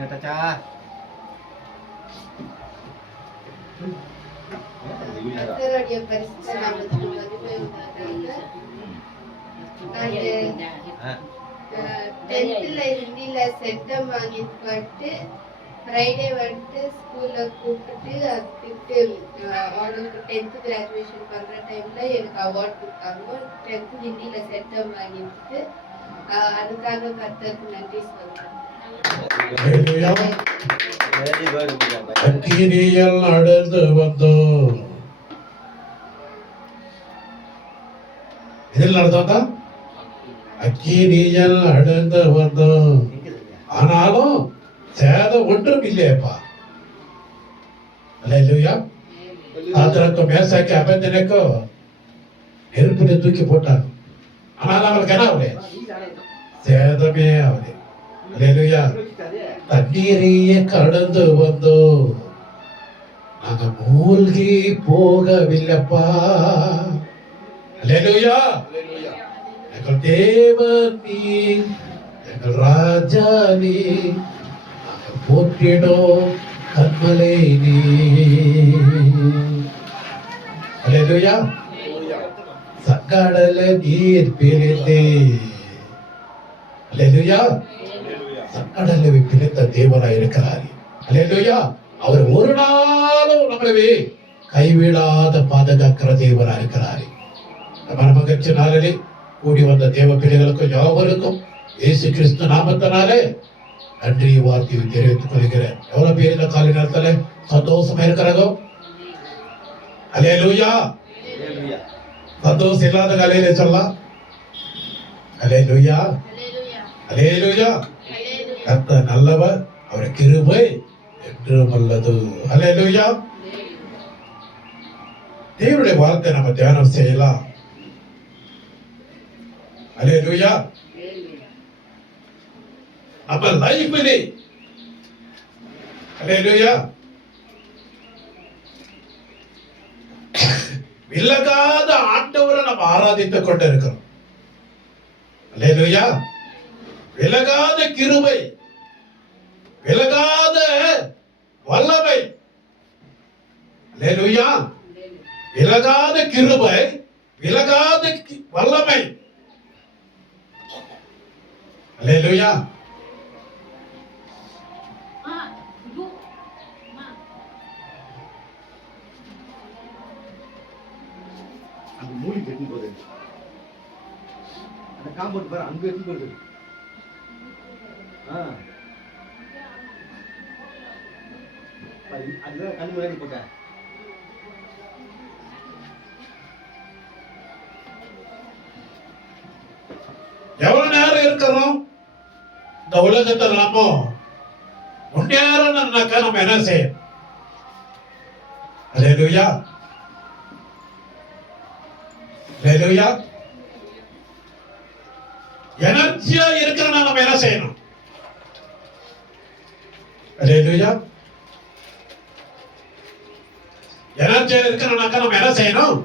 Natacha. கர்த்தருடைய பரிசுத்த நாமத்துக்கு மகிமை உண்டாவதாக. டென்த்ல ஹிந்தில செட்டம் வாங்கிட்டு வந்துட்டு ஃப்ரைடே வந்துட்டு ஸ்கூல்ல கூப்பிட்டு அதுக்கு அவனுக்கு 10th கிராஜுவேஷன் பண்ற டைம்ல எனக்கு அவார்ட் கொடுத்தாங்க. 10th ஹிந்தில செட்டம் வாங்கிட்டு அதுக்காக கர்த்தருக்கு நன்றி சொல்றேன். அக்கினியில் நடந்து வந்தோம். இதில் நடந்தா அக்கினியில் நடந்து வந்தோம். ஆனாலும் சேதம் ஒன்றும் இல்லையப்பா. அல்லேலூயா. ஆத்திரக்கும் மேசாக்கி அபேத்நேகோ நெருப்பிலே தூக்கி போட்டார். ஆனால் அவளுக்கு என்ன ஆகல? சேதமே ஆகல. அல்லேலூயா. தண்ணீரையே கடந்து வந்தோம், நாங்க மூழ்கி போகவில்லைப்பா. அல்லேலூயா. எங்கள் தேவன் நீ, எங்கள் ராஜா நீ, நாங்க போற்றினோம் கண்மலை நீ. அல்லேலூயா. சங்கடல நீர் பிரிந்தே. அல்லேலூயா. சங்கடலை பிரிந்த தேவனாய் இருக்கிறார். அல்லேலூயா. அவர் ஒரு நாளும் நம்மளவே கைவிடாத பாதுகாக்கிற தேவனாய் இருக்கிறார். நம்ம மகிழ்ச்சி நாளிலே கூடி வந்த தேவ பிள்ளைகளுக்கும் யாவருக்கும் இயேசு கிறிஸ்து நாமத்தினாலே நன்றி வார்த்தையை தெரிவித்துக் கொள்கிறேன். எவ்வளவு பேர் இந்த காலை நேரத்துல சந்தோஷமா இருக்கிறாங்க? அல்லேலூயா. சந்தோஷம் இல்லாத காலையில சொல்லலாம். அல்லேலூயா. அல்லேலூயா. கர்த்தர் நல்லவர், அவர் கிருபை என்றும் உள்ளது. அல்லேலூயா. தேவனுடைய வார்த்தை நம்ம தியானம் செய்யலாம். அல்லேலூயா. நம்ம லைஃப்ல அல்லேலூயா விலகாத ஆண்டவரை நம்ம ஆராதித்துக் கொண்டு இருக்கிறோம். அல்லேலூயா. விலகாத கிருபை, விலகாத வல்லமை. அல்லேலூயா. விலகாத கிருபை, விலகாத வல்லமை. அல்லேலூயா. அந்த மூடி கட்டும் போது அந்த காம்பவுண்ட் பாரு அங்க இருந்து போகுது. அதுதான் கண் முன்னாடி போட்டேன். எவ்வளவு நேரம் இருக்கிறோம் இந்த உலகத்தில்? நம்ம முன்னேறணும்னாக்கா நம்ம என்ன செய்யணும்? அல்லேலூயா. அல்லேலூயா. எனர்ஜியா இருக்கிறனா நம்ம என்ன செய்யணும்? அல்லேலூயா. எனர்ஜியா இருக்கிறனாக்கா நம்ம என்ன செய்யணும்?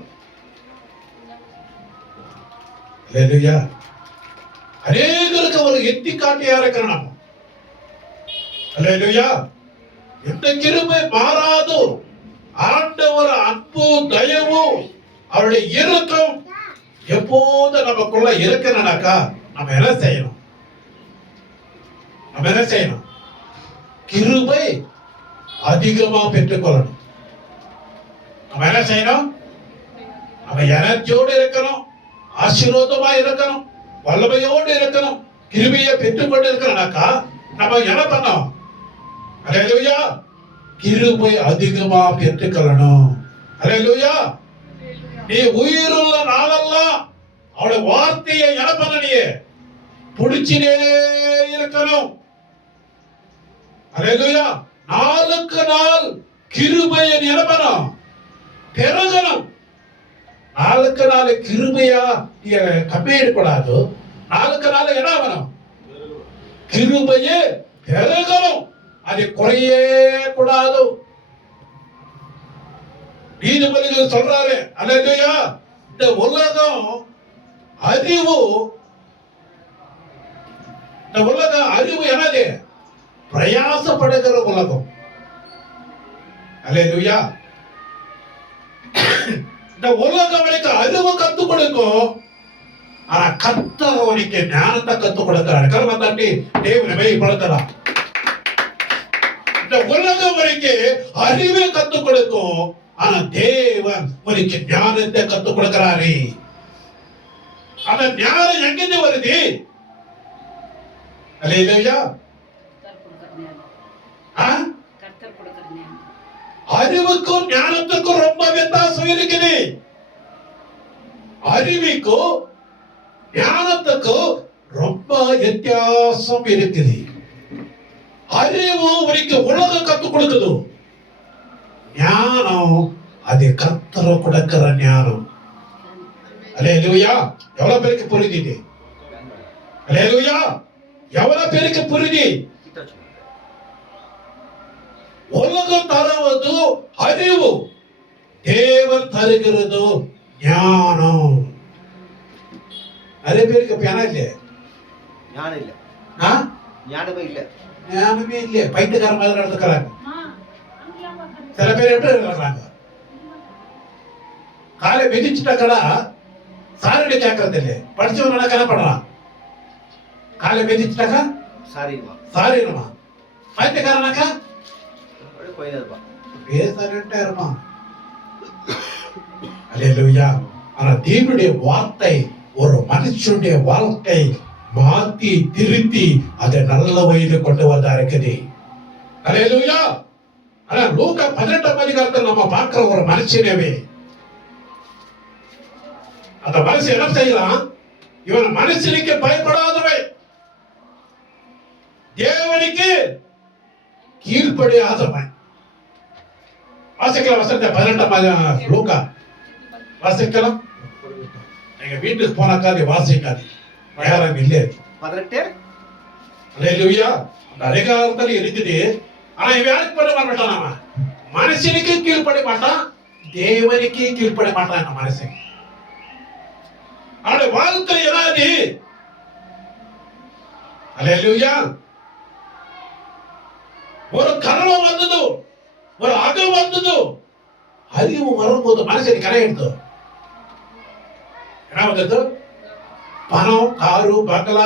அல்லேலூயா. அநேகருக்கு ஒரு எத்திக்காட்டியா இருக்கிற நம்ம. அல்லேலூயா. இந்த கிருபை மாறாது. ஆண்டவர் அன்பு தயவு அவருடைய இரக்கம் எப்போது நமக்குள்ள இருக்கிறனாக்கா நம்ம என்ன செய்யணும்? நம்ம என்ன செய்யணும்? கிருபை அதிகமா பெற்றுக்கொள்ளணும். நம்ம என்ன செய்யணும்? நம்ம எனர்ஜியோடு இருக்கணும், ஆசீர்வாதமா இருக்கணும், வல்லமையோடு இருக்கணும், கிருபையை பெற்றுக்கொண்டு இருக்கிறனாக்கா நம்ம என்ன பண்ணோம்? அல்லேலூயா. கிருபை அதிகமா பெற்றுக்கொள்ளணும். அல்லேலூயா. நீ உயிருள்ள நாளெல்லாம் அவருடைய வார்த்தையை என்ன பண்ண? நீ புடிச்சினே இருக்கணும். அல்லேலூயா. நாளுக்கு நாள் கிருபையை நீ என்ன பண்ணணும்? பெருகணும். நாளுக்கு நாள் கிருபையா கம்மியிடக்கூடாது. நாளுக்கு நாள் என்ன ஆகணும்? கிருபையே பெருகணும். அது குறையே கூடாது. நீதிபதிகள் சொல்றாரு. அல்லேலூயா. இந்த உலகம் அறிவு இந்த உலக அறிவு என்னது? பிரயாசப்படுகிற உலகம். அல்லேலூயா. இந்த உலகம் அவனுக்கு அறிவு கத்துக் கொடுக்கும், ஆனா கர்த்தர் அவனுக்கு ஞானத்தை கத்துக் கொடுக்கிறார். கர்ம தட்டி தேவனை மையப்படுத்தலாம். இந்த உலகம் அவனுக்கு அறிவை கத்துக் கொடுக்கும், ஆனா தேவன் அவனுக்கு ஞானத்தை கத்துக் கொடுக்கிறாரு. அந்த ஞானம் எங்கிருந்து வருது? அல்லேலூயா. அறிவுக்கும் ஞானத்துக்கும் ரொம்ப வித்தியாசம் இருக்குது. அறிவுக்கும் ஞானத்துக்கும் ரொம்ப வித்தியாசம் இருக்குது. அறிவு உனக்கு உலகம் கத்துக் கொடுக்குது, ஞானம் அது கர்த்தர் கொடுக்கிற ஞானம். அல்லேலூயா. எவ்வளவு பேருக்கு புரியுது? அல்லேலூயா. எவ்வளவு பேருக்கு புரியுது? உலகம் தருவது அறிவு, தேவன் தருகிறது ஞானம். நிறைய பேருக்கு ஞானம் இல்லையே. ஞானம் இல்ல, ஞானமே இல்ல, ஞானமே இல்லையே. பைத்தியக்கார மாதிரி நடந்துக்கிறாங்க. சில பேர் எப்படி இருக்கிறாங்க? காலை மிதிச்சுட்டாக்கடா சாரடி கேட்கறது இல்லை. படிச்சவன் என்ன பண்றான்? காலை மிதிச்சுட்டாக்கா சாரிடுமா. பைத்தியக்காரனாக்கா பேசாரிட்டா இருப்பான். அல்லேலூயா. ஆனா தேவனுடைய வார்த்தை ஒரு மனுஷனுடைய வாழ்க்கை மாத்தி திருத்தி அதை நல்ல வழியில் கொண்டு வந்தா இருக்குது. அல்லேலூயா. ஆனா லூக்கா 18ஆம் அதிகாரத்தில் நம்ம பார்க்கிற ஒரு மனுஷனவே, அந்த மனுஷன் என்ன செய்யலாம்? இவன் மனுஷனுக்கு பயப்படாதவன், தேவனுக்கு கீழ்ப்படியாதவன். வாசிக்கலாம் வசனத்தை 18ஆம் லூக்கா வாசிக்கலாம். எங்க வீட்டுக்கு போனாக்கா அது வாசிக்காது, நேரம் இல்லை. 18. அல்லேலூயா. அந்த அதிகாரத்தில் இருக்குது. ஆனா இவன் யாருக்கு பண்ண மாட்டான்? அவன் மனுஷனுக்கு கீழ்ப்பட மாட்டான், தேவனுக்கு கீழ்ப்பட மாட்டான். அந்த மனுஷன் அவனுடைய வாழ்க்கை என்னது? அல்லேலூயா. ஒரு கர்வம் வந்தது, ஒரு அகம் வந்தது. அறிவு வரும்போது மனுஷன் கரை எடுத்து என்ன வந்தது? பணம், காரு, பங்களா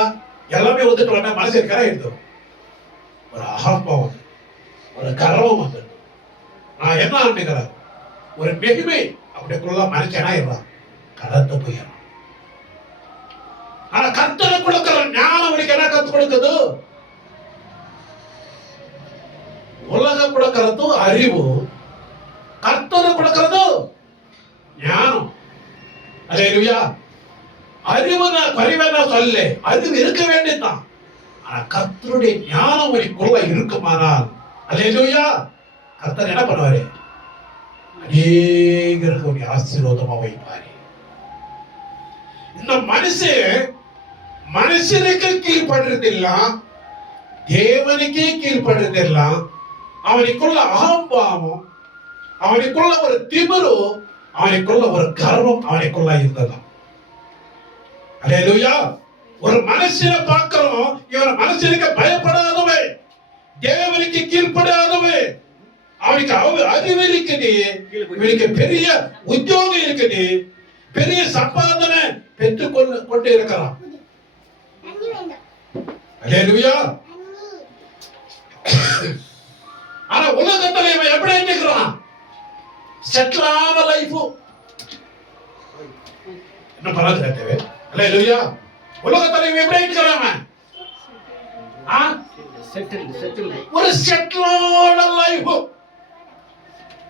எல்லாமே வந்துட்டு வந்த மனுஷன் கரை எடுத்து ஒரு அகம்பாவம், ஒரு கர்வம் வந்தது. நான் என்ன நினைக்கிறேன்? ஒரு பெருமை அப்படிக்குள்ள மனுஷனா இருறான், கடந்து போயிடறான். ஆனா கர்த்தரை கொடுக்கிற ஞானம் அவனுக்கு என்ன கத்து கொடுக்குது? உலகம் கொடுக்கிறது அறிவு, கர்த்தரை கொடுக்கிறது ஞானம். அல்லேலூயா. அறிவு நான் குறைவேனா சொல்ல, அறிவு இருக்க வேண்டியதுதான். ஆனா கர்த்தருடைய ஞானம் உனக்குள்ள இருக்குமானால், அல்லேலூயா, கர்த்தர் என்ன பண்ணுவாரு? அநேகருக்கு ஆசீர்வாதமா வைப்பாரு. இந்த மனுஷனுக்கு கீழ்படுறதெல்லாம், தேவனுக்கே கீழ்படுறதெல்லாம், அவனுக்குள்ள அகம்பாவம், அவனுக்குள்ள ஒரு திமிரு, அவனுக்குள்ள ஒரு கர்வம் அவனுக்குள்ள இருந்ததாம். அல்லேலூயா. ஒரு மனுஷனை பார்க்கிறோம், இவன் மனுஷனுக்கு பயப்படாதவன், தேவனுக்கு கீழ்ப்படாதவன், அவனுக்கு அறிவு இருக்குது, இவனுக்கு பெரிய உத்தியோகம் இருக்குது, பெரிய சம்பாதனை பெற்றுக் கொண்டு இருக்கிறான். அல்லேலூயா. ஆனா உலகத்துல இவன் எப்படி இருக்கிறான்? செட்டிலான லைஃப் என்ன பண்ணாது தேவை. அல்லேலூயா. உலகத்துல இவன் எப்படி இருக்கிறான்? ஒரு செட்டிலான லைஃப்.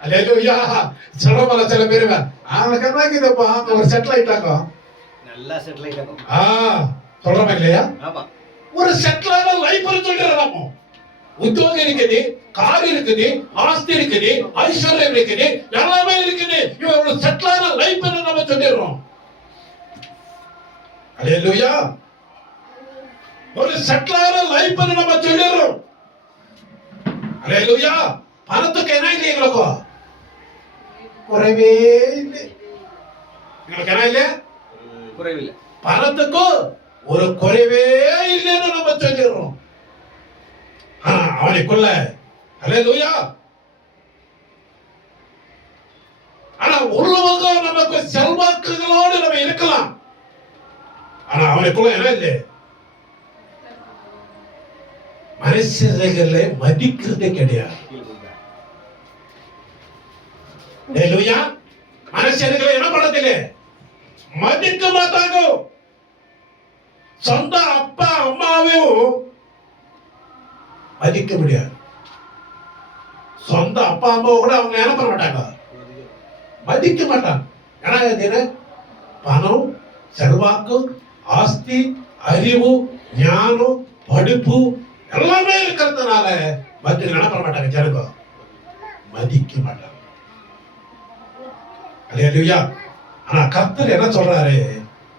அல்லேலூயா. சொல்றமால சில பேர் அவனுக்கு என்ன இருக்குதுப்பா, ஒரு செட்டில் ஆயிட்டாங்க, நல்லா செட்டில் ஆயிட்டாங்க. சொல்றமா இல்லையா? ஆமா. ஒரு செட்டிலான லைஃப் சொல்லிடுறாமோ. உத்தியோகம் இருக்குது, கார் இருக்குது, ஆஸ்தி இருக்குது, ஐஸ்வர்யம் இருக்குது, எல்லாமே இருக்குது. இவன் ஒரு செட்டிலான லைஃப் நம்ம சொல்லிடுறோம். அல்லேலூயா. ஒரு செட்டிலான லைஃப் நம்ம சொல்லிடுறோம். அல்லேலூயா. பணத்துக்கு என்ன இல்லை, எங்களுக்கு குறைவே இல்லை. எங்களுக்கு என்ன இல்லை? குறைவில்லை. பணத்துக்கும் ஒரு குறைவே இல்லைன்னு நம்ம சொல்லிடுறோம். அவனுக்குள்ள அல்லேலூயா. ஆனா உலகம் நமக்கு செல்வாக்குகளோடு நம்ம இருக்கலாம். ஆனா அவனுக்குள்ள என்ன இல்லை? மனுஷர்களை மதிக்கிறதே கிடையாது. அல்லேலூயா. மனுஷர்களை என்ன பண்ணதில்லை? மதிக்க மாட்டாங்க. சொந்த அப்பா அம்மாவையும் மதிக்க முடியாது. சொந்த அப்பா அம்மா கூட அவங்க என்ன பண்ண மாட்டாங்க? மதிக்க மாட்டாங்க. ஏன்னா இது பணம், செல்வாக்கு, ஆஸ்தி, அறிவு, ஞானம், படிப்பு எல்லாமே இருக்கிறதுனால மத்தியில் என்ன பண்ண மாட்டாங்க? ஜனங்க மதிக்க மாட்டாங்க. அல்லேலூயா. ஆனா கர்த்தர் என்ன சொல்றாரு?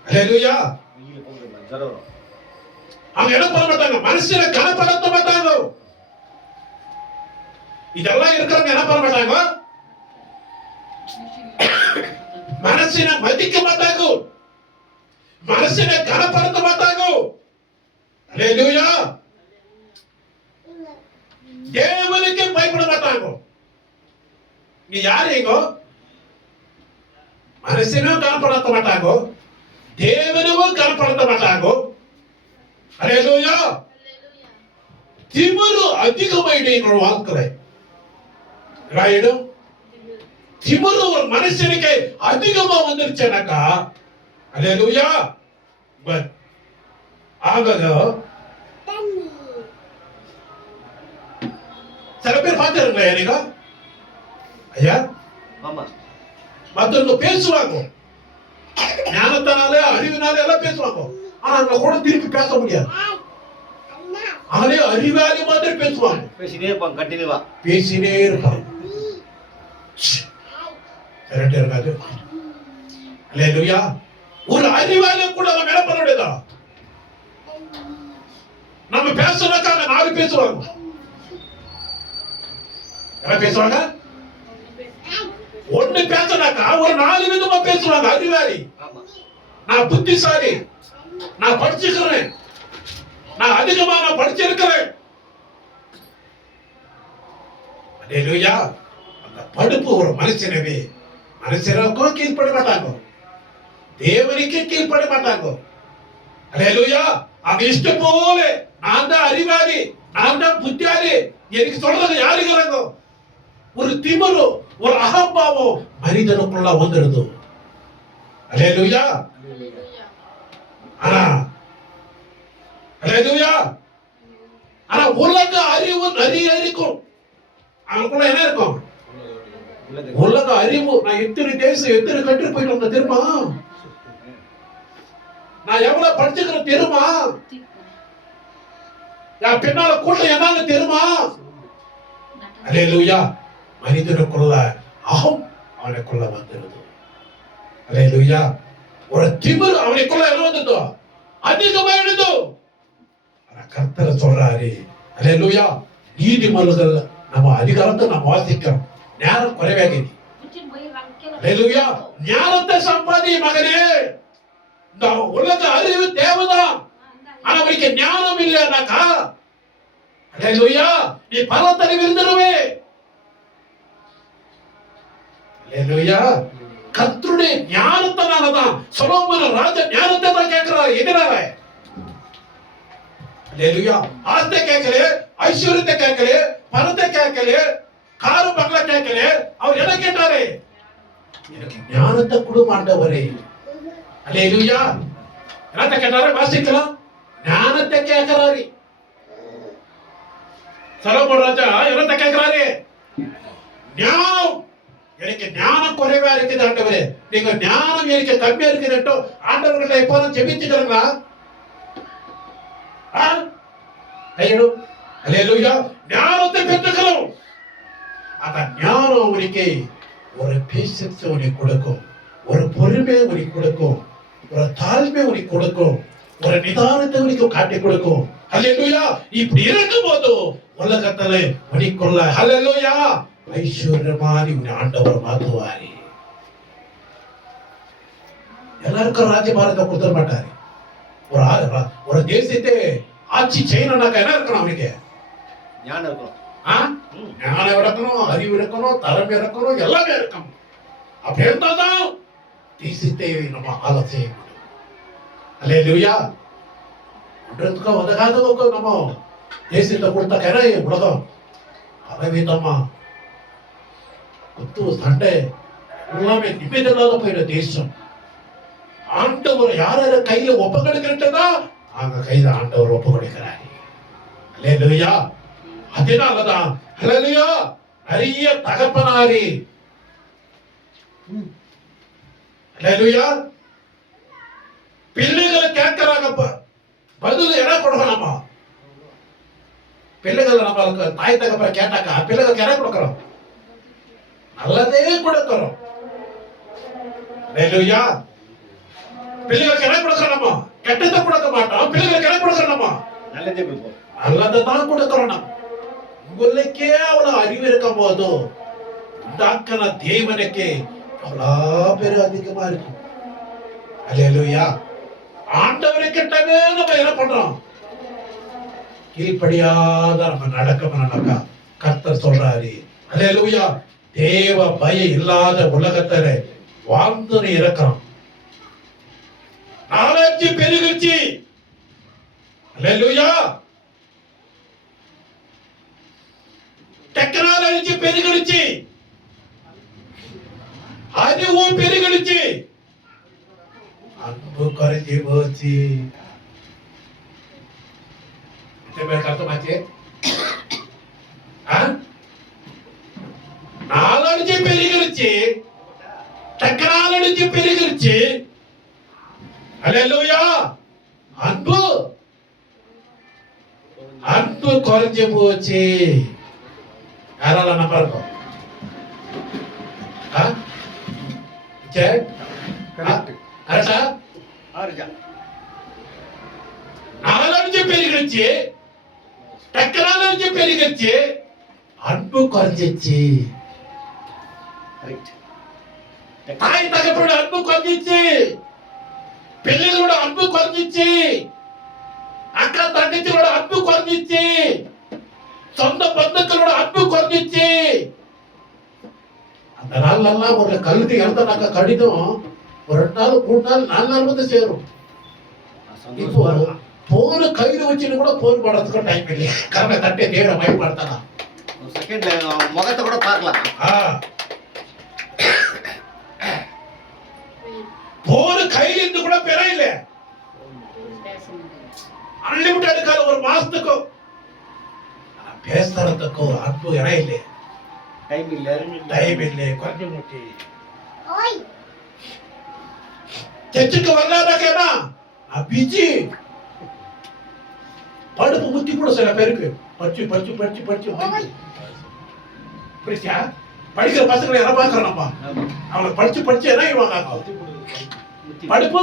அல்லேலூயா. அவங்க என்ன பண்ண மாட்டாங்க? மனுஷனை கனப்படுத்த மாட்டாங்க. இதெல்லாம் இருக்கிறவங்க என்ன பண்ண மாட்டாங்க? மனுஷனை மதிக்க மாட்டாங்க. மனுஷனை கனப்படுத்த மாட்டாங்க. அல்லேலூயா. தேவனுக்கு பயப்பட மாட்டாங்க. நீ யாரீங்க? மனுஷனும் கனப்படுத்த மாட்டாங்க, தேவனும் கனப்படுத்த மாட்டாங்க. அல்லேலூயா. திமிரு அதிகமாயிடும் எங்களோட வாழ்க்கை. திமிரு ஒரு மனுஷனுக்கு அதிகமா வந்துருச்சுனாக்கா அல்லேலூயா. சில பேர் பார்த்துருங்களா? எனக்கு ஐயா மற்றவங்க பேசுவாங்க, ஞானத்தினால அறிவினால எல்லாம் பேசுவாங்க. ஆனா அவங்க கூட திருப்பி பேச முடியாது. அவனே அறிவாளி மாதிரி பேசுவாங்க, பேசினே இருப்பாங்க, கண்டினியூவா பேசினே இருப்பாங்க. இருக்காது. அல்லேலூயா. ஒரு அறிவாளி கூட அவன் என்ன பண்ண முடியாதா? நம்ம பேசுறதுக்காக 4 பேசுவாங்க. என்ன பேசுவாங்க? ஒண்ணு பேசினாக்கா ஒரு 4 விதமா பேசுவாங்க. அறிவாளி, நான் புத்திசாலி, நான் படிச்சுக்கிறேன், நான் அதிகமா நான் படிச்சிருக்கிறேன். அல்லேலூயா. அந்த படிப்பு ஒரு மனுஷனவே மனுஷனுக்கும் கீழ்ப்பட மாட்டாங்க, தேவனுக்கு கீழ்ப்பட மாட்டாங்க. அல்லேலூயா. அவங்க இஷ்டம் போல நான் தான் அறிவாளி, நான் தான் புத்தியாளி எனக்கு சொல்றது யாருங்கிறாங்க? ஒரு திமிரு, ஒரு அகம்பாவம் மனிதனுக்குள்ள வந்துடுது. அல்லேலூயா. ஆனா அல்லேலூயா. ஆனா உலக அறிவு நிறைய இருக்கும். அவனுக்குள்ள என்ன இருக்கும்? உலக அறிவு. நான் எத்தனை தேசம் எத்தனை கண்ட்ரி போயிட்டு வந்தேன் தெரியுமா? நான் எவ்வளவு படிச்சுக்கிறேன் தெரியுமா? என் பின்னால கூட்டம் என்னன்னு தெரியுமா? அல்லேலூயா. மனிதனுக்குள்ள அகம் அவனுக்குள்ள வந்துடுது. அல்லேலூயா. ஒரு திமிரு அவனுக்குள்ள என்ன வந்ததோ அதிகமா எழுதோ. கர்த்தர் சொல்றாரு அல்லேலூயா. நீதிமன்றங்கள் நம்ம அதிகாரத்தை நம்ம வாசிக்கிறோம், ஞானம் குறைவாகுது. அல்லேலூயா. ஞானத்தை சம்பாதி மகனே. இந்த உலக அறிவு தேவைதான், ஆனா அவருக்கு ஞானம் இல்லையானாக்கா அல்லேலூயா நீ பலத்தறிவு இருந்துருவே. அல்லேலூயா. கர்த்தருடைய ஞானத்தினாலதான் சொலோமோன் ராஜா ஞானத்தை தான் கேட்கிறார். எதனால? அல்லேலூயா. ஆஸ்தி கேட்கல, ஐஸ்வர்யத்தை கேட்கல, பணத்தை கேட்கல, காரு பங்களா கேட்கல. அவர் என்ன கேட்டாரு? எனக்கு ஞானத்தை கொடு ஆண்டவரே. அல்லேலூயா. என்னத்தை கேட்டாரு? வாசிக்கலாம். ஞானத்தை கேட்கிறாரு. சொலோமோன் ராஜா என்னத்தை கேட்கிறாரு? ஞானம். எனக்கு ஞானம் குறைவா இருக்குது ஆண்டவரே, நீங்க ஞானம் எனக்கு கம்மியா இருக்குதுட்டோ ஆண்டவர்கிட்ட எப்போதும் ஜெபிச்சுக்கிறீங்களா? அல்லேலூயா. ஞானத்தை பெற்றுக்கிறோம். அந்த ஞானம் உனக்கு ஒரு பேசன்ஸ் உனக்கு கொடுக்கும், ஒரு பொறுமை உனக்கு கொடுக்கும், ஒரு தாழ்மை உனக்கு கொடுக்கும், ஒரு நிதானத்தை உனக்கு காட்டி கொடுக்கும். அல்லேலூயா. இப்படி இருக்கும் போது உலகத்துல உனக்குள்ள அல்லேலூயா ஐஸ்வர்யமானி உன்னை ஆண்டவர் மாத்துவாரு. எல்லாருக்கும் ராஜ்யபாரத்தை கொடுத்துட மாட்டாரு. ஒரு தேசத்தை ஆட்சி செய்யணும்னாக்கா என்ன இருக்கணும் அவனுக்கு? ஞானம் இருக்கணும். ஞானம் இருக்கணும், அறிவு இருக்கணும், திறமை இருக்கணும், எல்லாமே இருக்கணும். அப்படி இருந்தாதான் தேசத்தை நம்ம ஆள செய்ய முடியும். அல்லேலூயா. ஒன்றதுக்கு உதகாதவங்க நம்ம தேசத்தை கொடுத்த கரை உலகம் பலவிதமா குத்து சண்டை எல்லாமே நிம்மதியில்லாத போயிட தேசம். ஆண்டவர் யார கையில ஒப்பு கொடுக்கிறதா அவங்க கையில ஆண்டவர் ஒப்பு கொடுக்கிறாரு. அல்லேலூயா. அதனாலதான் அல்லேலூயா நிறைய தகப்பனாரி அல்லேலூயா பிள்ளைகள் கேட்கிறாங்க, பதில் என்ன கொடுக்கலாமா? பிள்ளைகள் நம்மளுக்கு தாய் தகப்ப கேட்டாக்கா பிள்ளைகளுக்கு என்ன கொடுக்கிறோம்? நல்லதே கொடுக்கிறோம். அல்லேலூயா. பிள்ளைகளுக்கு என்ன கொடுக்கிறோமா? கெட்டதை கொடுக்க மாட்டோம். பிள்ளைகளுக்கு என்ன கொடுக்கிறோமா? நல்லதே கொடுப்போம். நல்லதை தான் கொடுக்கிறோம். உங்களுக்கே அவ்வளவு அறிவு இருக்கும் போது உண்டாக்கின தேவனுக்கு அவ்வளவு பேர் அதிகமா இருக்கு. அல்லேலூயா. ஆண்டவர்கிட்டவே நம்ம என்ன பண்றோம்? கீழ்ப்படியாத நம்ம நடக்கணும்னாக்கா கர்த்தர் சொல்றாரு. அல்லேலூயா. தேவ பயம் இல்லாத உலகத்துல வாழ்ந்து இருக்கிறோம். நாலேஜ் பெருகிச்சு. அல்லேலூயா. டெக்னாலஜி பெருகிடுச்சு, அறிவும் பெருகிடுச்சு, அன்பு குறைஞ்சி போச்சு. அர்த்தமாச்சு? நாலஞ்சு பெருகிடுச்சு, டெக்னாலஜி பெருகிடுச்சு. அல்லேலூயா. அன்பு அன்பு குறைஞ்சு போச்சு. யாரால நம்ப இருக்கும்? நாலஞ்சு பெருகிடுச்சு, டெக்னாலஜி பெருகிடுச்சு, அன்பு குறைஞ்சிச்சு. தாய் தகப்பனோட அன்பு குறைஞ்சிச்சு, பிள்ளைகளோட அன்பு குறைஞ்சிச்சு, அக்கா தங்கச்சியோட அன்பு குறைஞ்சிச்சு, சொந்த பந்துக்களோட அன்பு குறைஞ்சிச்சு. அந்த நாள் எல்லாம் ஒரு கல்வி எழுதினாக்க கடிதம் ஒரு 2 நாள் 3 நாள் 4 நாள் வந்து சேரும். இப்போ போன கையில வச்சுன்னு கூட போன் போடுறதுக்கு டைம் இல்லையா? கரண்டை தட்டே தேவை பயன்படுத்தலாம். ஒரு செகண்ட்ல முகத்தை கூட பார்க்கலாம். போன கையில இருந்து கூட பெற இல்ல. அன்லிமிட்டட் கால ஒரு மாசத்துக்கு பேசுறதுக்கு அன்பு இடம் இல்லை, டைம் இல்ல, கொஞ்ச முட்டி. சர்ச்சுக்கு வர்றாருன்னா பிஜி படுப்பு முத்தி கூட சில பேருக்கு படிச்சு படிச்சு படிச்சு படிச்சு புரிச்சா? படிக்கிற பசங்களை யாரும் பாக்குறோம்ப்பா, அவங்க படிச்சு படிச்சு என்ன ஆயிடுவாங்க? படிப்பு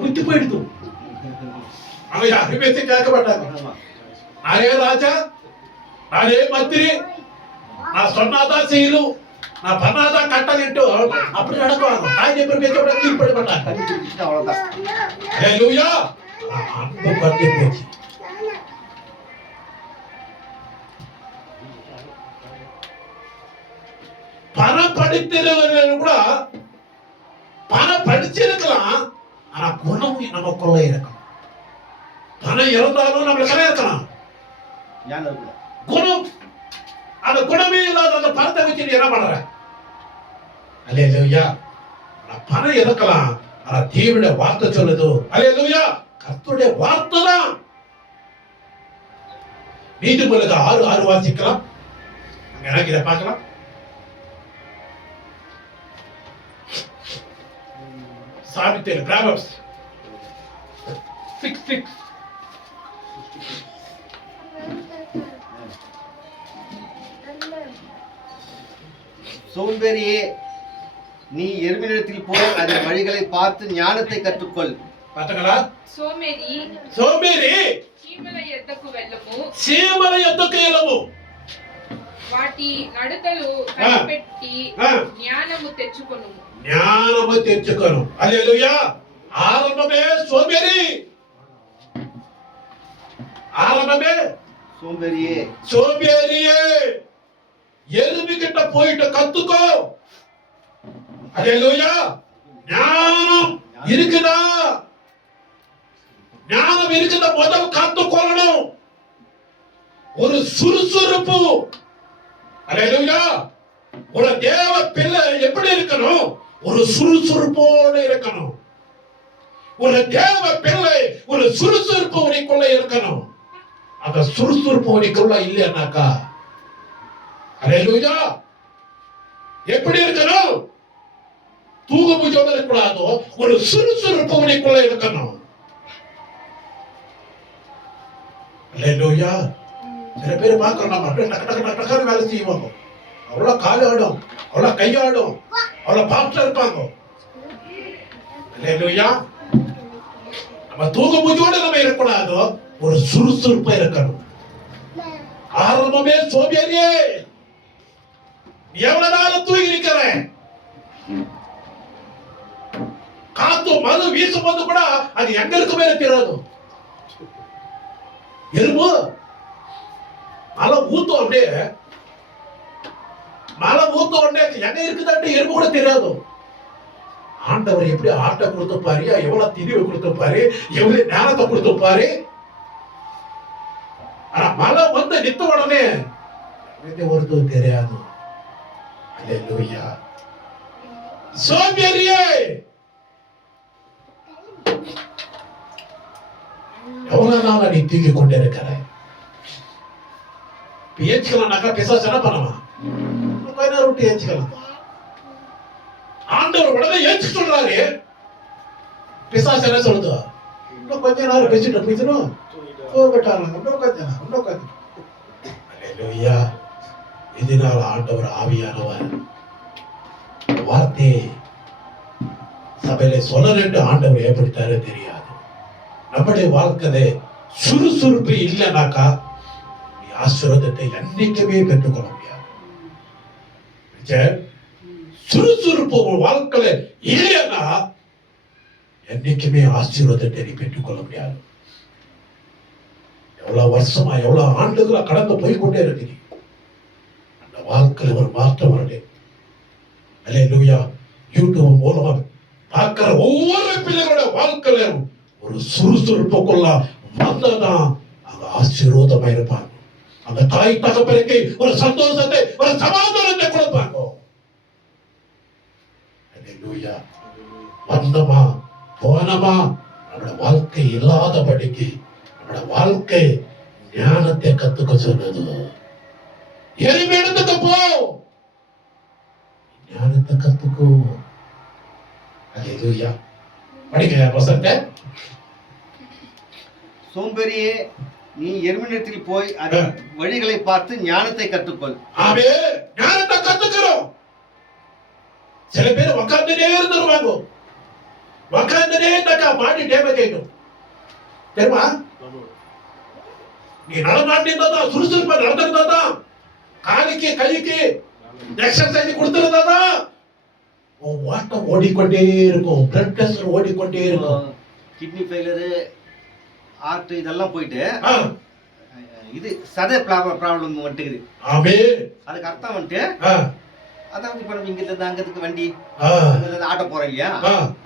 முத்தி போயிடுது. அவங்க யாருமே கேட்க மாட்டாங்க. நானே ராஜா, நானே மந்திரி, நான் சொன்னாதான் செய்யணும், நான் பண்ணாதான் கட்டளிட்டு அப்படி நடக்குவாங்க. தாய் எப்படி பேச்சோட கீழ்படி பண்ணாங்க. ஹல்லேலூயா. அன்பு குறைஞ்சு போச்சு. பணம் படித்திருக்கிறவர்கள் கூட பணம் படிச்சிருக்கலாம், ஆனா குணம் நமக்குள்ள இருக்கணும். பணம் இருந்தாலும் நம்மளுக்கு என்ன இருக்கலாம்? குணம். அந்த குணமே இல்லாத அந்த பணத்தை வச்சு நீ என்ன பண்ற? அல்லேலூயா. பணம் இருக்கலாம், ஆனா தேவனுடைய வார்த்தை சொல்லுது. அல்லேலூயா. கர்த்தருடைய வார்த்தை தான். நீதிமொழிகள் 6:6 வாசிக்கலாம். எனக்கு இதை பார்க்கலாம். சாவித்திரி பிராவப்ஸ் 6:6. சோம்பேறியே, நீ எருமினிடத்தில் போய் அதன் வழிகளை பார்த்து ஞானத்தை கற்றுக்கொள். பார்த்தங்களா? సోమేరి చీమల ఎద్దకు వెళ్ళము వాటి నడతలు కనిపెట్టి జ్ఞానము తెచ్చుకొను. హల్లెలూయా. ఆరంభమే సోమేరి, சோம்பேறியே சோம்பேறியே, எருமை கிட்ட போயிட்டு கத்துக்கோ. அல்லேலூயா. ஞானம் இருக்குதா? ஞானம் இருக்குதா? முதல் கத்துக்கொள்ளணும். ஒரு சுறுசுறுப்பு. அல்லேலூயா. ஒரு தேவ பிள்ளை எப்படி இருக்கணும்? ஒரு சுறுசுறுப்போடு இருக்கணும். ஒரு தேவ பிள்ளை ஒரு சுறுசுறுப்பு உனக்குள்ள இருக்கணும். அந்த சுறுசுறுப்பு உனக்குள்ள இல்லைன்னாக்கா, அல்லேலூயா, எப்படி இருக்கணும்? தூங்க முடியாம இருக்கக்கூடாதோ, ஒரு சுறுசுறுப்பு உனக்குள்ள இருக்கணும். அல்லேலூயா. சில பேர் பார்க்கிறோம், நம்ம அப்படியே டக்கு டக்கு டக்கு டக்குன்னு வேலை செய்வாங்க. அவ்வளவு கால் ஆடும், அவ்வளவு கையாடும், அவ்வளவு பாட்டுல இருப்பாங்க. அல்லேலூயா. நம்ம தூங்க முடியோட நம்ம இருக்கக்கூடாதோ, ஒரு சுறுசுறுப்பா இருக்கணும். ஆரம்பமே சோம்பேறியே, எவ்வளவு நாள் தூங்கி நிக்கிற? காத்து மது வீசும் போது கூட அது எங்க இருக்குமே தெரியாது. எறும்பு மழை ஊத்தும், அப்படியே மழை ஊத்தும் உடனே எங்க இருக்குதாட்டு எறும்பு கூட தெரியாது. ஆண்டவர் எப்படி ஆட்டை கொடுத்துப்பாரு, எவ்வளவு திரிவை கொடுத்துப்பாரு, எவ்வளவு நேரத்தை கொடுத்துப்பாரு. ஆனா மழை வந்து நித்த உடனே ஒருத்தர் தெரியாது. அல்லேலூயா. சோம்பேறியே, எவ்வளவு நாள் நீ தூக்கி கொண்டே இருக்கிற? ஏச்சுக்கலாம்னாக்கா பிசாசு என்ன பண்ணுவான்? கொஞ்ச நேரம் விட்டு ஏச்சுக்கலாம். ஆண்டவர் உடனே ஏச்சு சொல்றாரு. பிசாசு என்ன சொல்லுது? இன்னும் கொஞ்ச நேரம் பேசிட்டு போயிடணும், இன்னும் கொஞ்சம். அல்லேலூயா. இதனால ஆண்டவர் ஆவியானவர் வார்த்தையை சபையில சொல்லலன்னு ஆண்டவர் ஏற்படுத்தாரு தெரியாது. நம்முடைய வாழ்க்கையில சுறுசுறுப்பு இல்லைனாக்கா நீ ஆசீர்வாதத்தை என்னைக்குமே பெற்றுக்கொள்ள முடியாது. சுறுசுறுப்பு உன் வாழ்க்கையில இல்லைன்னா என்னைக்குமே ஆசீர்வாதத்தை நீ பெற்றுக்கொள்ள முடியாது. எவ்வளவு வருஷமா, எவ்வளவு ஆண்டுகளா கடந்து போய்கொண்டே இருக்கிறீ. அந்த வாழ்க்கையில ஒரு மாற்றம் வருது. அல்லேலூயா. யூடியூப் மூலமா பார்க்கிற ஒவ்வொரு பிள்ளைகளோட வாழ்க்கையில ஒரு சுறுசுறுப்புக்குள்ள வந்ததான் அங்க ஆசீர்வாதமா இருப்பாங்க. அந்த தாய் தகப்பனுக்கு ஒரு சந்தோஷத்தை, ஒரு சமாதானத்தை கொடுப்பாங்க. அல்லேலூயா. வந்தமா போனமா நம்மளோட வாழ்க்கை இல்லாதபடிக்கு நம்மளோட வாழ்க்கை ஞானத்தை கத்துக்க சொன்னது. எருமை இடத்துக்கு போ, ஞானத்தை கத்துக்கோ. அல்லேலூயா. படிங்க வசனத்தை. சோம்பேறியே, நீ எருமினிடத்தில் போய் அதன் வழிகளை பார்த்து ஞானத்தை கற்றுக்கொள். ஆமே, ஞானத்தை கத்துக்கிறோம். சில பேர் உட்கார்ந்துட்டே இருந்துருவாங்க. உட்கார்ந்துட்டே இருந்தாக்கா பாடி டேமேஜ் ஆயிடும் தெரியுமா? நீ நடமாட்டிருந்தாதான், சுறுசுறுப்பா நடந்திருந்தாதான், காலுக்கு கைக்கு எக்ஸர்சைஸ் கொடுத்திருந்தாதான் உன் வாட்டம் ஓடிக்கொண்டே இருக்கும், பிளட் பிரஷர் ஓடிக்கொண்டே இருக்கும். கிட்னி ஃபெயிலியரு, ஹார்ட் இதெல்லாம் போயிட்டு இது சதை ப்ராப்ளம் வந்துட்டுக்குது. ஆமே. அதுக்கு அர்த்தம் வந்துட்டு அதான் இப்ப நம்ம இங்க இருந்து அங்கத்துக்கு வண்டி ஆட்டோ போறோம் இல்லையா,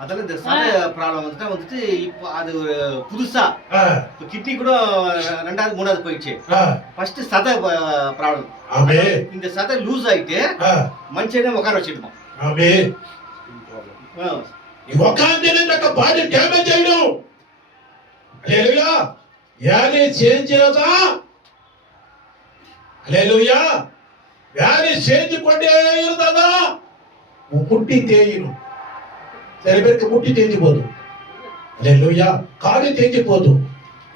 அதெல்லாம் இந்த சதை ப்ராப்ளம் வந்துட்டு இப்போ அது ஒரு புதுசா இப்போ கிட்னி கூட 2வது 3வது போயிடுச்சு. ஃபர்ஸ்ட் சதை ப்ராப்ளம். இந்த சதை லூஸ் ஆயிட்டு மனுஷனே உட்கார வச்சிருக்கோம். ஆமே. நீ உட்கார்ந்தேனாக்க பாடி டேமேஜ் ஆயிடும். அல்லேலூயா. வேலை செஞ்சதா? அல்லேலூயா. வேலை செஞ்சு கொண்டே இருந்தாதா முட்டி தேயிடும். சில பேருக்கு முட்டி தேஞ்சு போதும். அல்லேலூயா. காலு தேஞ்சு போதும்.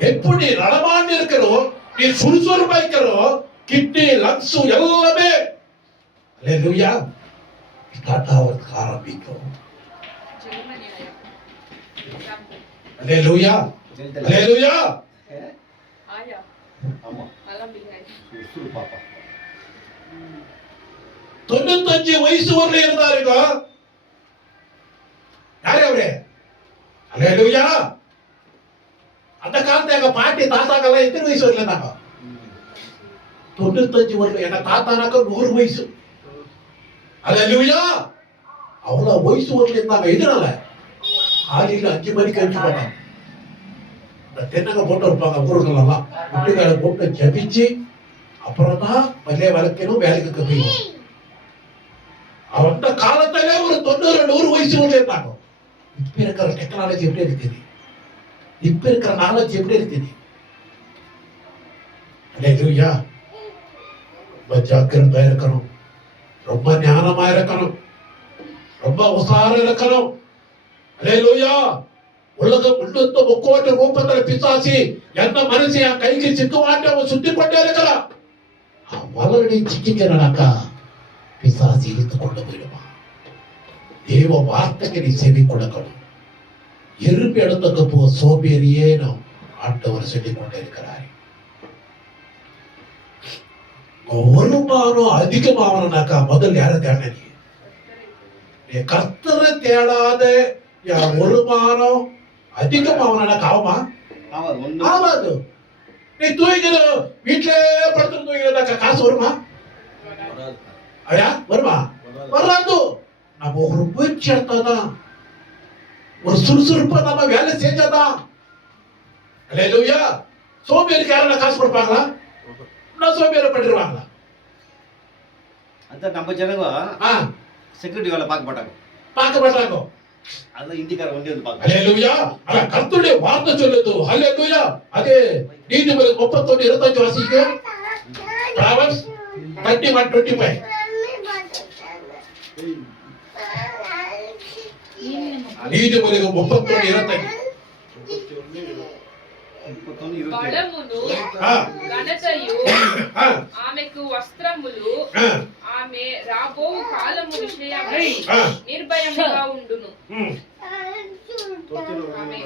எப்படி நடமாண்டு இருக்கிறோம், நீ சுறுசுறுப்பா இருக்கிறோம், கிட்னி லங்ஸ் எல்லாமே அல்லேலூயா ஸ்டார்ட் ஆகிறதுக்கு ஆரம்பிக்கும். அல்லேலூயா. அல்லேலூயா. ஆயா ஆமா, பாப்பா 95 வயசு வரல இருந்தாருங்க. யாரு அவரே? அல்லேலூயா. அந்த காலத்துல எங்க பாட்டி தாத்தாக்கெல்லாம் எத்தனை வயசு வரல இருந்தாங்க? 95 வருஷம். எங்க தாத்தானாக்க 100 வயசு. அல்லேலூயா. அவ்வளவு வயசு வரல இருந்தாங்க. எதனால? காலையில 5 மணிக்கு எழுந்து போனாங்க. இந்த தென்னங்க போட்டு இருப்பாங்க ஊர்களெல்லாம். முட்டுக்கால போட்டு ஜபிச்சு அப்புறம் தான் பள்ளிய வளர்க்கணும், வேலைக்கு போயிடும். அந்த காலத்திலே ஒரு 90-100 வயசு வரல இருந்தாங்க. இப்ப இருக்கிற டெக்னாலஜி எப்படி இருக்குது? இப்ப இருக்கிற நாலேஜ் எப்படி இருக்குது? அல்லேலூயா. ரொம்ப ஜாக்கிரதையா இருக்கணும், ரொம்ப ஞானமா இருக்கணும், ரொம்ப உசாரா இருக்கணும். அல்லேலூயா. உலகம் உள்ளத்த முக்கோட்ட ரூபத்துல பிசாசி எந்த மனுஷன் கைக்கு சிக்குவாட்டு அவன் சுத்தி கொண்டே இருக்கிறான். அவளை சிக்கிக்கிறானாக்கா பிசாசி இழுத்து கொண்டு போயிடுவான். தேவ வார்த்தைக்கு நீ செவி கொடுக்கணும். இரும்பு இடத்துக்கு போ சோம்பேறியே நாம் ஆண்டவர் சொல்லிக் கொண்டே இருக்கிறார். வருமானம் அதிகமாகனாக்கா முதல் யாரை தேட? நீ கர்த்தரை தேடாத வருமானம் அதிகமாகனாக்கா ஆகுமா? ஆகாது. நீ தூங்கிற வீட்டிலே படுத்து தூங்கிறதாக்கா காசு வருமா? ஐயா வருமா? வராது. நம்ம ஒரு முயற்சி எடுத்தாதான், ஒரு சுறுசுறுப்பா நம்ம வேலை செஞ்சாதான். அல்லேலூயா. சோம்பேறிக்கு யாரும் காசு கொடுப்பாங்களா? சோம்பேறி பண்ணிடுவாங்களா? அந்த நம்ம ஜனங்க செக்யூரிட்டி வேலை பார்க்க மாட்டாங்க. அதான் இந்திக்கார வண்டி வந்து பார்க்க. அல்லேலூயா. அட கர்த்தருடைய வார்த்தை சொல்லுது. அல்லேலூயா. அதே நீதிமொழிகள் 31:25 வாசிங்க. Proverbs 31:25. நீதிமொழிகள் 31:25. బలమును ఘనతయు ఆమెకు వస్త్రములు ఆమె రాబో కాలము విషయమై నిర్భయముగా ఉండును. ఆమె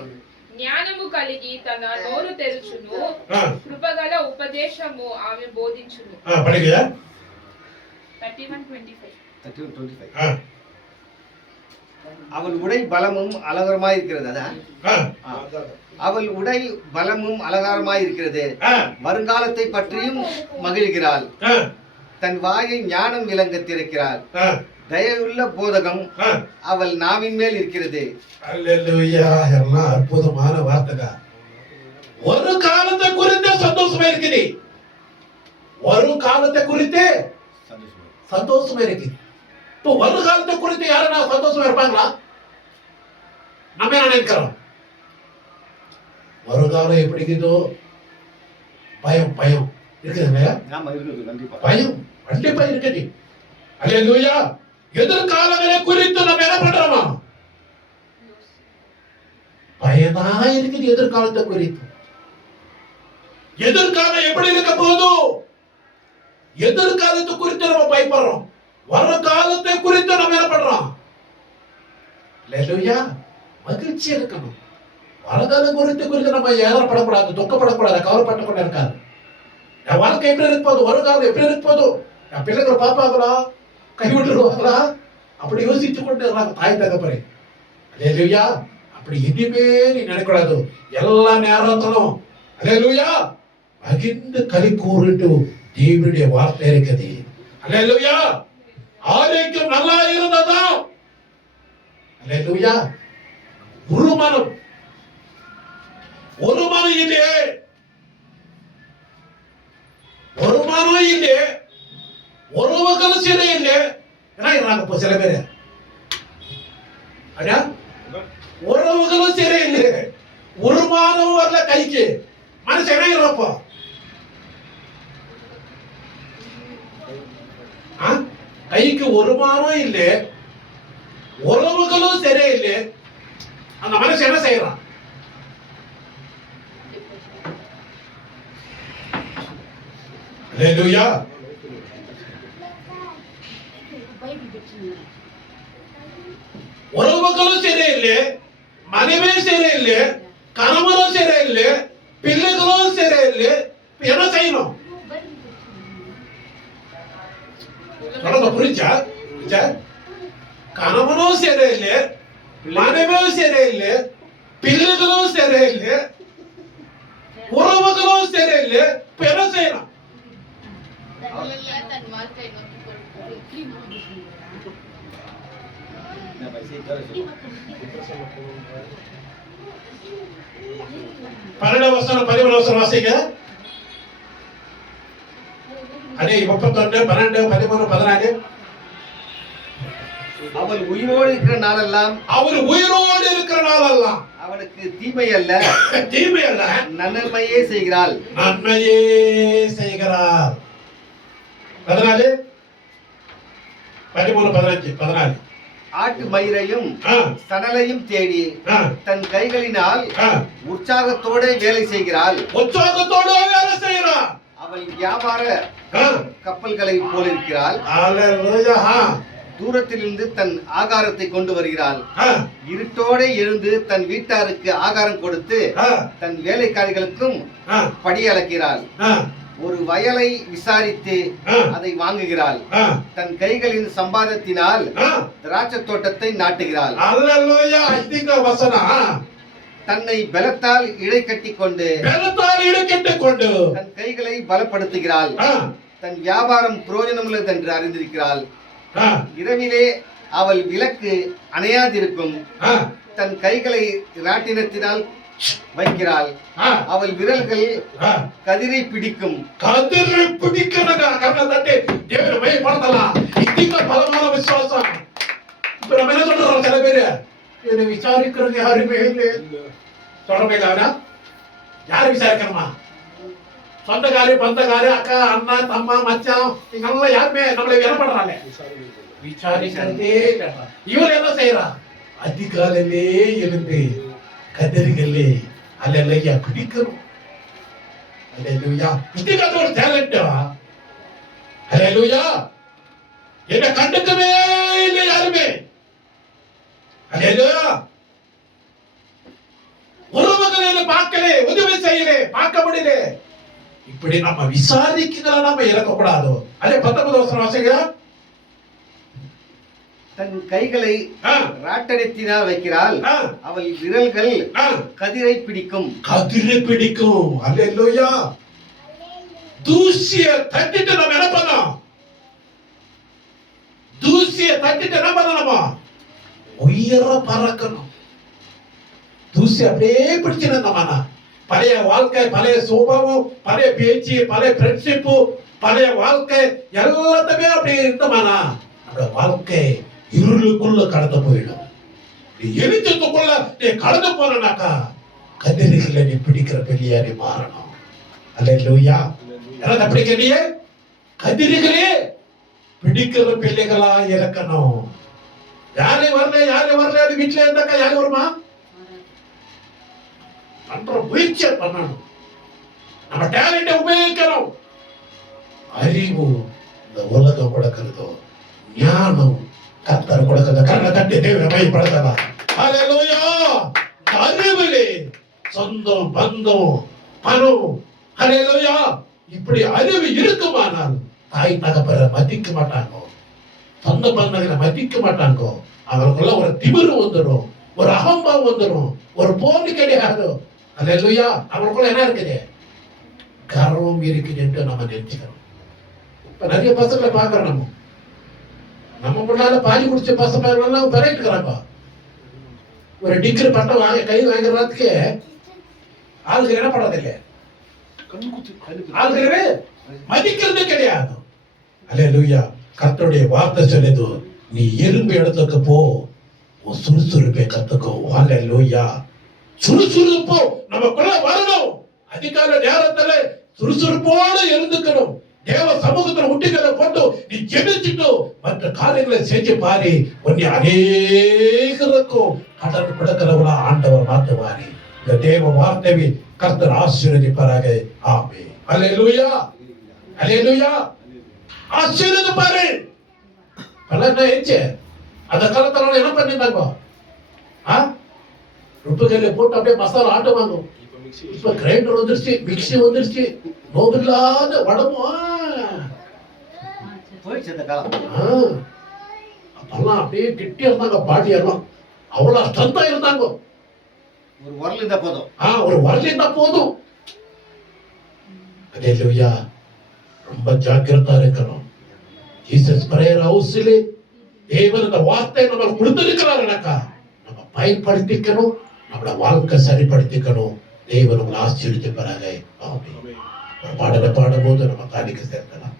జ్ఞానము కలిగి తన నోరు తెరుచును, కృపగల ఉపదేశము ఆమె బోధించును. 31:25. அவள் உடை பலமும் அலங்காரமாய் இருக்கிறது. அதான் அவள் உடை பலமும் அலங்காரமாய் இருக்கிறது. வருங்காலத்தை பற்றியும் மகிழ்கிறாள். தன் வாயை ஞானம் விளங்க திறக்கிறாள். தயவுள்ள போதகம் அவள் நாவின் மேல் இருக்கிறது. அல்லேலூயா. எல்லாம் அற்புதமான வார்த்தைகள். ஒரு காலத்தை குறித்து சந்தோஷமா இருக்குது. ஒரு காலத்தை குறித்து சந்தோஷமா இருக்குது. இப்போ ஒரு காலத்தை குறித்து யாரும் சந்தோஷமா இருப்பாங்களா? நம்ம என்ன நினைக்கிறோம்? ஒரு காலம் எப்படி இருக்குதோ பயம் இருக்குதுங்க. பயம் கண்டிப்பா இருக்குது. அல்லேலூயா. எதிர்காலங்களை குறித்து நம்ம என்ன பண்றோமா? பயமா இருக்குது. எதிர்காலத்தை குறித்து எதிர்காலம் எப்படி இருக்க போதோ, எதிர்காலத்தை குறித்து நம்ம பயப்படுறோம். வர காலத்தை குறித்து நம்ம என்ன பண்றோம்? அல்லேலூயா. மகிழ்ச்சி இருக்கணும். வரகாலம் குறித்து நம்ம ஏறப்படக்கூடாது, துக்கப்படக்கூடாது, கவலைப்பட்டு கொண்டு இருக்காது. என் வாழ்க்கை எப்படி இருப்போது, வருகாலம் எப்படி இருப்போதோ, என் பிள்ளைகளை பார்ப்பாங்களா, கைவிட்டுருவாங்களா, அப்படி யோசித்து கொண்டு இருக்காங்க தாய் தகப்பறே. அல்லேலூயா. அப்படி எதுவுமே நீ நினைக்கூடாது. எல்லா நேரத்திலும் அல்லேலூயா மகிழ்ந்து களி கூறிட்டு தேவனுடைய வார்த்தை இருக்குது. அல்லேலூயா. ஆரோக்கியம் நல்லா இருந்ததா? அல்லேலூயா. ஒரு மனம் இல்லையே, ஒரு மனம் இல்லையே, உறவுகளும் சரி இல்லை. இப்போ சில பேரு உறவுகளும் சரி இல்லை, ஒரு மாதம் வரல கைக்கு. மனசு இறப்போ கைக்கு ஒரு மாதம் இல்லை, உறவுகளும் சரி இல்லை. அந்த மனசு என்ன செய்யறான்? அல்லேலூயா. உறவுகளும் சரியில்லை, மனைவி சரியில்லை, கணவனும் சரியில்லை, பிள்ளைகளும் சரியில்லை. என்ன செய்யணும்? புரிஞ்சா? கணவனும் சரியில்லை, மனைவியும் சரியில்லை, பிள்ளைகளும் சரியில்லை, உறவுகளும் சரியில்லை. என்ன செய்யணும்? தன் வாழ்க்கை நோக்கி கொடுக்கும். என்ன பைசா இதோட சொல்லு. 12 வசனம் 13 வசனம் வாசிங்க. அதே 31 12 13 14. அவன் உயிரோடு இருக்கிற நாளெல்லாம் அவர் உயிரோடு இருக்கிற நாளெல்லாம் அவனுக்கு தீமை அல்ல தீமை அல்ல நன்மையே செய்கிறாள். நன்மையே செய்கிறார். 14 13 15 14. ஆட்டு மயிரையும் சணலையும் தேடி தன் கைகளினால் உற்சாகத்தோட வேலை செய்கிறாள். உற்சாகத்தோட வேலை செய்கிறார். அவள் வியாபார கப்பல்களை போலிருக்கிறாள். ஹalleluya. தூரத்திலிருந்து தன் ஆகாரத்தை கொண்டு வருகிறாள். இருட்டோட எழுந்து தன் வீட்டாருக்கு ஆகாரம் கொடுத்து தன் வேலைக்காரிகளுக்கும் படி அளக்கிறாள். ஒரு வயலை விசாரித்து அதை வாங்குகிறாள். தன் கைகளின் சம்பாதத்தினால் திராட்சை தோட்டத்தை நாட்டுகிறாள். ஹalleluya. அதிக வசனம். தன்னை பலத்தால் இடை கட்டிக்கொண்டு தன் கைகளை பலப்படுத்துகிறாள். தன் வியாபாரம் பிரயோஜனமுள்ளது என்று அறிந்திருக்கிறாள். இரவிலே அவள் விளக்கு அணையாதிருக்கும். தன் கைகளை ராட்டினத்தினால் வைக்கிறாள். அவள் விரல்கள் கதிரை பிடிக்கும். கதிரை பிடிக்கிறதா கர்ணதட்டே தேவனை பயப்படுத்தலாம். இதிக பலமான விசுவாசம். இப்ப நம்ம என்ன சொல்றோம் சில பேரு என்னை விசாரிக்கிறது யாருமே இல்லை. தொடர்பேகாரா யாரு விசாரிக்கணுமா? சொந்தக்காரி பந்தக்காரி அக்கா அண்ணா தம்மா மச்சான் இவங்கெல்லாம் யாருமே நம்மளை என்ன பண்றாங்க? விசாரிக்கிறதே இல்ல. இவர் என்ன செய்யறா? அதிகாலையிலே எழுந்து கதிர்களே அல்லையா பிடிக்கணும். அல்லேலூயா. இதுக்கு அது ஒரு டேலண்டா? அல்லேலூயா. என்ன கண்டுக்கவே இல்லை யாருமே. அல்லேலூயா. உறவுகள் என்ன பார்க்கல, உதவி செய்யல, பார்க்க முடியல. இப்படி நம்ம விசாரிக்கலாம், நம்ம இறக்கக்கூடாதோ. அதே 19 வசனம் வாசிங்க. தன் கைகளை ராட்டனத்தினால் வைக்கிறாள். அவள் விரல்கள் கதிரை பிடிக்கும். கதிரை பிடிக்கும். அல்லேலூயா. தூசிய தட்டிட்டு நம்ம என்ன பண்ணோம்? தூசிய தட்டிட்டு என்ன பண்ணணும்? உயர பறக்கணும். தூசி அப்படியே பிடிச்சிருந்தோம்னா பழைய வாழ்க்கை, பழைய சுபாவம், பழைய பேச்சு, பழைய ஃப்ரெண்ட்ஷிப்பு, பழைய வாழ்க்கை எல்லாத்தையுமே அப்படி இருந்தோம்னா நம்மளோட வாழ்க்கை இருளுக்குள்ள கடந்து போயிடும். எழுத்துக்குள்ள நீ கடந்து போனாக்கா கதிரிகளை நீ பிடிக்கிற பெரியா நீ மாறணும். அல்லேலூயா. யாராவது அப்படி கேட்டியே? கதிரிகளே பிடிக்கிற பிள்ளைகளா இருக்கணும். யாரையும் வரல அது வீட்டுல இருந்தாக்கா யாரு வருமா? பண்ற முயற்சியை பண்ணணும். நம்ம டேலண்ட உபயோகிக்கணும். அறிவு இந்த உலகம் கொடுக்கிறதோ, ஞானம் கர்த்தர் கொடுக்கிறத கண்ணை தட்டி தேவனை பயன்படுத்தலாம். ஹalleluya. அறிவிலே சொந்தம் பந்தம் பணம் ஹalleluya இப்படி அறிவு இருக்குமானால் தாய் தகப்பரை மதிக்க மாட்டாங்க, சொந்த பந்தங்களை மதிக்க மாட்டாங்க. அவங்களுக்குள்ள ஒரு திமிரு வந்துடும், ஒரு அகம்பாவம் வந்துடும், ஒரு போட்டி கிடையாது. அல்லேலூயா. அவங்களுக்குள்ள என்ன இருக்குது? கர்வம் இருக்குது என்று நம்ம நினைச்சுக்கிறோம். இப்ப நிறைய பசங்களை பாக்குறோம். நம்ம முன்னால பாதி குடிச்ச பசங்க எல்லாம் பெறாங்க. ஒரு டிகிரி பட்டம் கை வாங்குறதுக்கு ஆளுக்கு என்ன பண்றது இல்லை, ஆளுக்கு மதிக்கிறது கிடையாது. அல்லேலூயா. கர்த்தருடைய வார்த்தை சொல்லுது, நீ எறும்பு இடத்துக்கு போ, உன் சுறுசுறுப்பை கத்துக்கோ. அல்லேலூயா. சுறுசுறுப்பு நமக்குள்ள வரணும். அதிகால நேரத்துல சுறுசுறுப்போடு இருந்துக்கணும். தேவ சமூகத்துல உட்டிகளை போட்டு நீ ஜெபிச்சுட்டு மற்ற காரியங்களை செஞ்சு பாரு. உன்னை அநேகருக்கும் கடன் கொடுக்கிறவங்களா ஆண்டவர் மாற்றுவாரு. இந்த தேவ வார்த்தையை கர்த்தர் ஆசீர்வதிப்பாராக. ஆமென். அல்லேலூயா. அல்லேலூயா. ஆசீர்வதிப்பாரு. பலன் ஆயிடுச்சு. அந்த காலத்துல என்ன பண்ணிருந்தாங்க? ருப்புகையில போட்டு அப்படியே மசாலா ஆட்டுவாங்க. இப்ப கிரைண்டர் வந்துருச்சு, மிக்சி வந்துருச்சு, நோவில்லாத வடமா போயிடுச்சு அந்த காலம். அப்பெல்லாம் அப்படியே கெட்டியா இருந்தாங்க பாட்டி எல்லாம், அவ்வளவு ஸ்ட்ரென்த்தா இருந்தாங்க. ஒரு வரல் இருந்தா போதும். ஒரு வரல் இருந்தா போதும். அல்லேலூயா. ரொம்ப ஜாக்கிரதா இருக்கணும். ஜீசஸ் பிரேயர் ஹவுஸ்ல தேவன் இந்த வார்த்தை நம்ம கொடுத்திருக்கிறாருனாக்கா நம்ம பயன்படுத்திக்கணும், நம்மளோட வாழ்க்கை சரிப்படுத்திக்கணும். தேவன் உங்களை ஆசீர்வதிப்பாராக. ஆமென். ஒரு பாடலை பாடும்போது நம்ம காணிக்கை சேர்க்கலாம்.